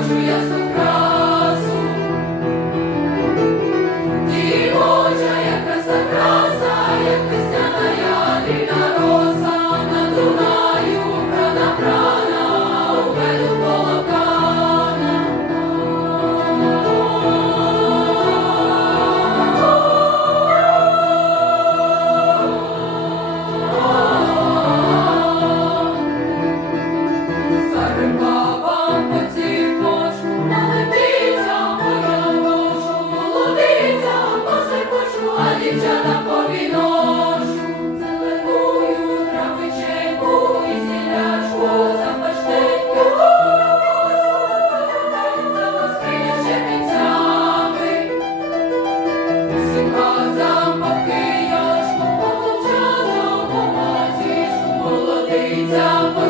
Хочу я собрав. Сонця